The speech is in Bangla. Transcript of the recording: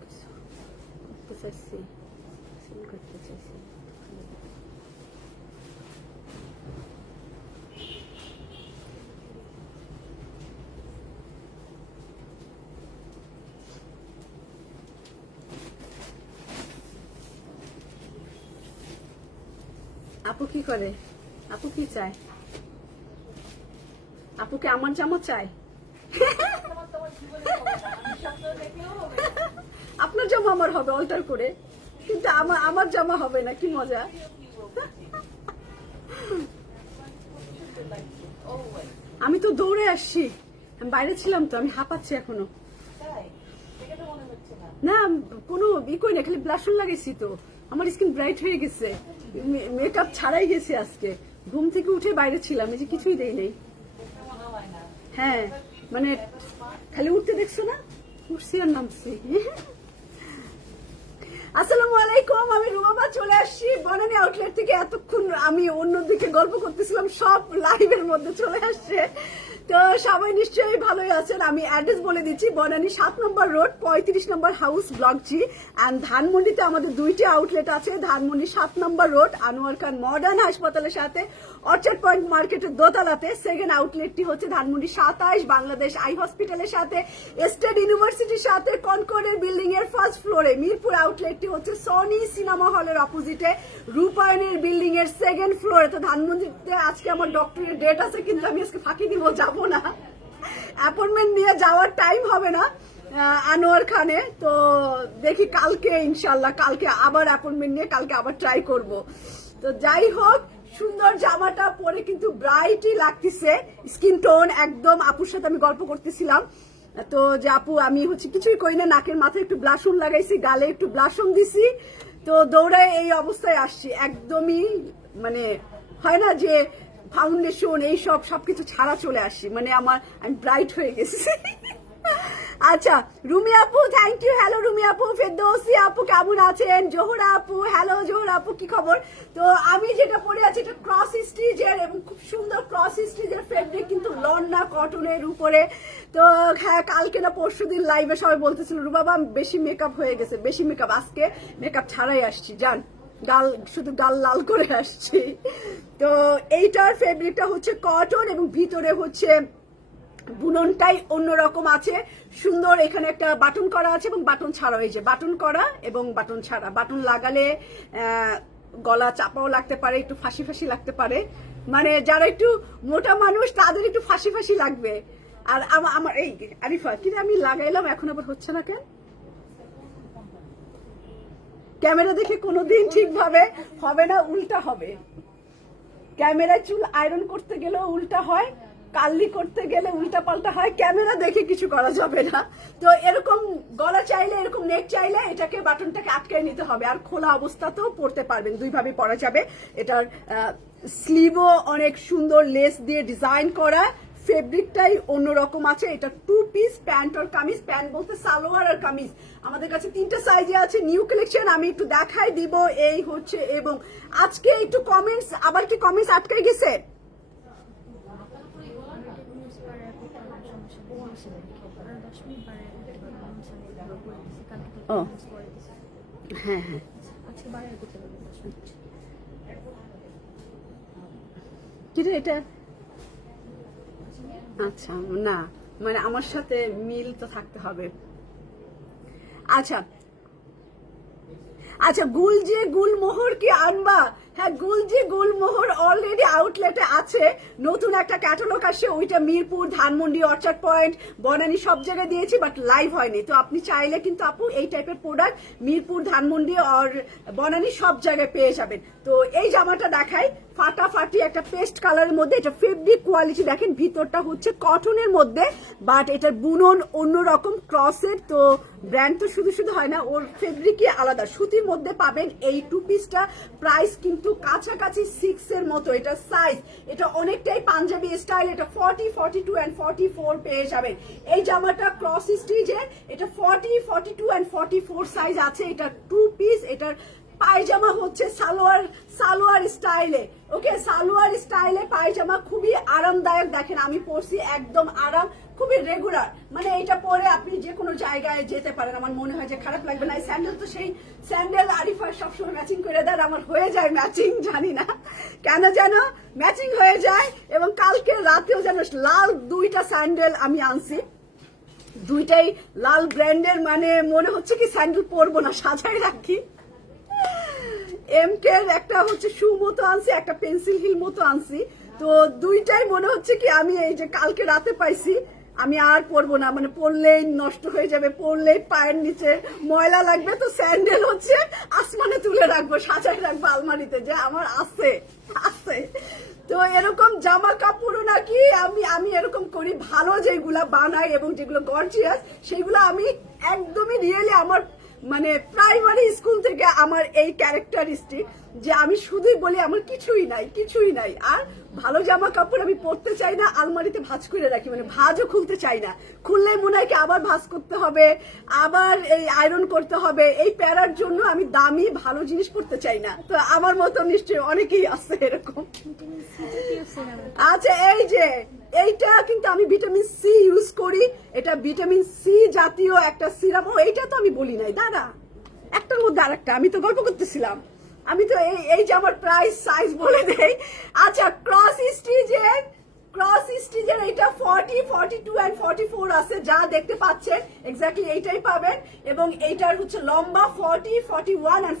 কিছু করতে চাইছি, সেল করতে চাইছি। আপু কি করে? আপু কি চায়? আপুকে আমার জামা চাই? আপনার জামা আমার হবে অল্টার করে, কিন্তু আমার জামা হবে না। কি মজা! আমি তো দৌড়ে আসছি, আমি বাইরে ছিলাম তো, আমি হাঁপাচ্ছি এখনো। না কোনো কই না, খালি ব্লাশন লাগাইছি তো, আমার স্কিন ব্রাইট হয়ে গেছে। মেকআপ ছাড়াই গেছে আজকে, ঘুম থেকে উঠে বাইরে ছিলাম, এই যে কিছুই দেই নেই। হ্যাঁ মানে খালি উঠতে দেখছো না, উঠছি আর নামছি। আসসালামু আলাইকুম, আমি রুমাবা চলে আসছি বনানী আউটলেট থেকে। এতক্ষণ আমি অন্যদিকে গল্প করতেছিলাম, সব লাইভের মধ্যে চলে আসছে। তো সবাই নিশ্চয়ই ভালোই আছেন। আমি অ্যাড্রেস বলে দিচ্ছি, বনানী 7 নম্বর রোড 35 নম্বর হাউস ব্লক জি। অ্যান্ড ধানমন্ডিতে আমাদের 2টি আউটলেট আছে। ধানমন্ডি 7 নম্বর রোড আনোয়ার খান মডার্ন হাসপাতালের সাথে অর্চার্ড পয়েন্ট মার্কেটের দোতলাতে। সেকেন্ড আউটলেটটি হচ্ছে ধানমন্ডি 27 বাংলাদেশ আই হসপিটালের সাথে, স্টেট ইউনিভার্সিটির সাথে, কনকর্ডের বিল্ডিং এর ফার্স্ট ফ্লোরে। মিরপুর আউটলেটটি হচ্ছে সনি সিনেমা হলের অপোজিটে, রূপায়ণের বিল্ডিং এর সেকেন্ড ফ্লোরে। তো ধানমন্ডিতে আজকে আমার ডক্টরের ডেট আছে, কিন্তু আমি আজকে ফাঁকি দিব, যাব না, অ্যাপয়েন্টমেন্ট নিয়ে যাওয়ার টাইম হবে না আনোয়ার খানে। তো দেখি কালকে ইনশাল্লাহ, কালকে আবার অ্যাপয়েন্টমেন্ট নিয়ে কালকে আবার ট্রাই করব। তো যাই হোক, সুন্দর জামাটা পরে কিন্তু ব্রাইটই লাগতেছে, স্কিন টোন একদম। আপুর সাথে আমি গল্প করতেছিলাম তো, যে আপু আমি হচ্ছে কিছুই করি না, নাকের মাথায় একটু ব্লাশন লাগাইছি, গালে একটু ব্লাশন দিছি, তো দৌড়ায় এই অবস্থায় আসছি। একদমই মানে হয় না যে ফাউন্ডেশন এইসব সবকিছু ছাড়া চলে আসি, মানে আমি ব্রাইট হয়ে গেছি। আচ্ছা রুমি আপু, থ্যাংক ইউ। হ্যালো রুমি আপু, ফেরদৌসি আপু কেমন আছেন? জোহরা আপু, হ্যালো জোহরা আপু, কি খবর? তো আমি যেটা পরে আছি এটা ক্রস স্টিচের, এবং খুব সুন্দর ক্রস স্টিচের ফেব্রিক, কিন্তু লন না, কটনের উপরে। তো হ্যাঁ, কালকে না পরশু দিন লাইভে সবাই বলতেছিল রুবাবা বেশি মেকআপ হয়ে গেছে, বেশি মেকআপ। আজকে মেকআপ ছাড়াই আসছি, জান, গাল শুধু গাল লাল করে আসছি। তো এইটার ফেব্রিকটা হচ্ছে কটন, এবং ভিতরে হচ্ছে বুননটাই অন্যরকম আছে, সুন্দর। এখানে একটা বাটন করা আছে এবং বাটন ছাড়া, এই যে বাটন করা এবং বাটন ছাড়া। বাটন লাগালে গলা চাপাও লাগতে পারে, একটু ফাঁসি ফাঁসি লাগতে পারে, মানে যারা একটু মোটা মানুষ তাদের একটু ফাঁসি ফাঁসি লাগবে। আর আমার এই আরিফা, কিন্তু আমি লাগাইলাম, এখন আবার হচ্ছে না কেন? ক্যামেরা দেখে কোনোদিন ঠিকভাবে হবে না, উল্টা হবে। ক্যামেরায় চুল আয়রন করতে গেলেও উল্টা হয়, কার্লি করতে গেলে উল্টা পাল্টা হয়, ক্যামেরা দেখে কিছু করা যাবে না। তো এরকম গলা চাইলে, এরকম নেক চাইলে এটাকে বাটনটাকে আটকায় নিতে হবে, আর খোলা অবস্থাতেও পরতে পারবেন, দুইভাবে পরা যাবে। এটার স্লিভও অনেক সুন্দর লেস দিয়ে ডিজাইন করা, ফেব্রিকটাই অন্যরকম আছে। এটা 2 পিস প্যান্ট আর কামিজ, প্যান্ট বলতে সালোয়ার আর কামিজ। আমাদের কাছে 3টা সাইজে আছে, নিউ কালেকশন, আমি একটু দেখাই দিব। এই হচ্ছে, এবং আজকে একটু কমেন্টস, আবার কি কমেন্টস আটকাই গেছে? ও হ্যাঁ হ্যাঁ, কিন্তু এটা আচ্ছা না, মানে আমার সাথে মিল তো থাকতে হবে। আচ্ছা আচ্ছা, গুলজি গুলমোহর কি আনবা? হ্যাঁ, গুলজি গুলমোহর অলরেডি আউটলেটে আছে, নতুন একটা ক্যাটালগ আসছে, ওইটা মিরপুর, ধানমন্ডি, অর্চার্ড পয়েন্ট, বনানী সব জায়গায় দিয়েছি, বাট লাইভ হয়নি। তো আপনি চাইলে কিন্তু আপু এই টাইপের প্রোডাক্ট মিরপুর, ধানমন্ডি আর বনানী সব জায়গায় পেয়ে যাবেন। তো এই জামাটা দেখাই, ফাটাফাটি একটা পেস্ট কালারের মধ্যে। এটা ফেব্রিক কোয়ালিটি দেখেন, ভিতরটা হচ্ছে কটনের মধ্যে, বাট এটার বুনন অন্যরকম, ক্রসের। তো ব্র্যান্ড তো শুধু শুধু হয় না, ওর ফেব্রিকই আলাদা। সুতির মধ্যে পাবেন এই 2 পিসটা, প্রাইস কিন্তু কাছাকাছি 6 এর মতো। এটা সাইজ, এটা অনেকটাই পাঞ্জাবি স্টাইল, এটা 40, 42 and 44 পেয়ে যাবেন। এই জামাটা ক্রস স্টিচের, এটা 40, 42 and 44 সাইজ আছে। এটা 2 পিস, এটার পায়জামা হচ্ছে সালোয়ার স্টাইলে, ওকে, সালোয়ার স্টাইলে পায়জামা খুবই আরামদায়ক। দেখেন আমি পরছি, একদম আরাম, খুবই রেগুলার, মানে এটা পরে আপনি যে কোনো জায়গায় যেতে পারেন, আমার মনে হয় যে খারাপ লাগবে না। এই স্যান্ডেল তো সেই স্যান্ডেল আরিফা সবসময় ম্যাচিং করে দেয়, আমার হয়ে যায় ম্যাচিং, জানি না কেন যেন ম্যাচিং হয়ে যায়। এবং কালকে রাতেও যেন লাল 2টা স্যান্ডেল আমি আনছি, 2টাই লাল ব্র্যান্ডের, মানে মনে হচ্ছে কি স্যান্ডেল পরবো না, সাজাই রাখি। এমকে একটা হচ্ছে শু মতো আনছি, একটা পেন্সিল হিল মতো আনছি, তো 2টাই মনে হচ্ছে কি আমি এই যে কালকে রাতে পাইছি, আমি আর পরবো না, মানে পরলেই নষ্ট হয়ে যাবে, পরলেই পায়ের নিচে ময়লা লাগবে, তো স্যান্ডেল হচ্ছে আসমানে তুলে রাখবো, সাজাই রাখবো আলমারিতে, যে আমার আছে আছে। তো এরকম জামা কাপড়ও নাকি আমি এরকম করি, ভালো যেগুলা বানাই এবং যেগুলো গর্জিয়াস সেগুলো আমি একদমই রিয়েলি আমার মানে প্রাইমারি স্কুল থেকে আমার এই ক্যারেক্টারিস্টিক, যে আমি শুধুই বলি আমার কিছুই নাই। আর ভালো জামা কাপড় আমি পরতে চাই না, আলমারিতে ভাঁজ করে রাখি, মানে ভাঁজও খুলতে চাই না, খুললে মনে হয় কি আবার ভাঁজ করতে হবে, আবার এই আয়রন করতে হবে, এই প্যারার জন্য আমি দামি ভালো জিনিস পরতে চাই না। তো আমার মতো নিশ্চয়ই অনেকেই আছে এরকম। আচ্ছা, এই যে এইটা কিন্তু আমি ভিটামিন সি ইউজ করি, এটা ভিটামিন সি জাতীয় একটা সিরাম। ও এইটা তো আমি বলি নাই, দাঁড়া, একটার মধ্যে আরেকটা, আমি তো গল্প করতেছিলাম, আমি তো এই যে আমার প্রাইস সাইজ বলে দেই। আচ্ছা, ক্রস স্টিচের এটা 40, 42 এন্ড 44 আছে, যা দেখতে পাচ্ছেন এক্স্যাক্টলি এইটাই পাবেন। এবং এইটার হচ্ছে লম্বা 40, 41 এন্ড